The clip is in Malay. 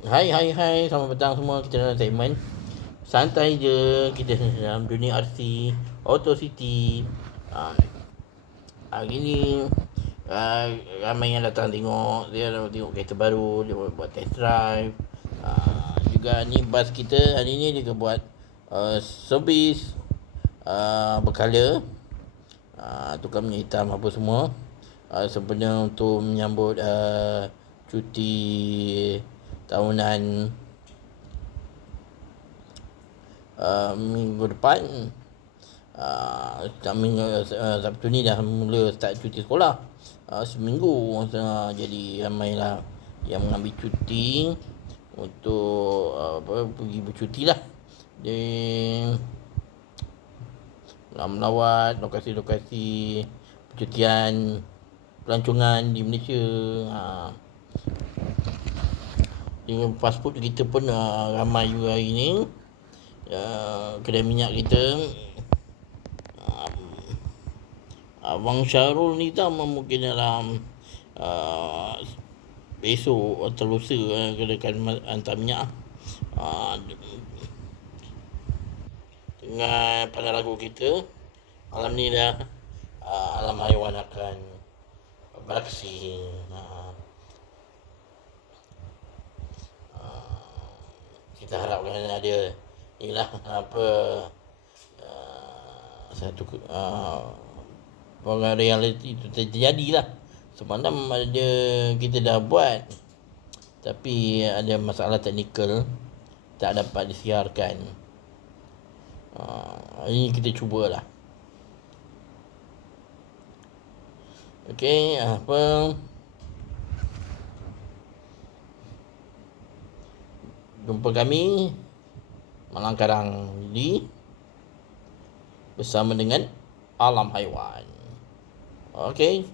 Hai, selamat petang semua. Kita dalam segmen santai je. Kita dalam dunia RC Auto City. uh, Hari ni uh, ramai yang datang tengok. Dia tengok kereta baru. Dia buat test drive. Juga ni bas kita hari ni dia buat servis berkala. Tukar minyak hitam apa semua. Sebenarnya untuk menyambut cuti tahunan minggu depan. Sabtu ni dah mula start cuti sekolah, seminggu. Jadi ramailah yang mengambil cuti untuk pergi bercuti lah di melawat lokasi-lokasi percutian pelancongan di Malaysia. Dengan pasport kita pun ramai juga hari ni. Kedai minyak kita, Abang Syarul ni tak mungkin dalam besok atau lusa kedai hantar minyak dengan pada lagu kita. Malam ni dah Alam Haiwan akan beraksi. Kita harapkan ada inilah satu program realiti itu terjadi lah. Semalam ada kita dah buat, tapi ada masalah teknikal, tak dapat disiarkan. Ini kita cubalah. Okey, jumpa kami Malang Karang di bersama dengan Alam Haiwan. Okey.